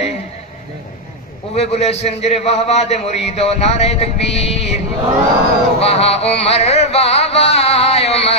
ہے اوے بلے سنجر واہ واہ دے مریدو نعرہ تکبیر واہ عمر بابا عمر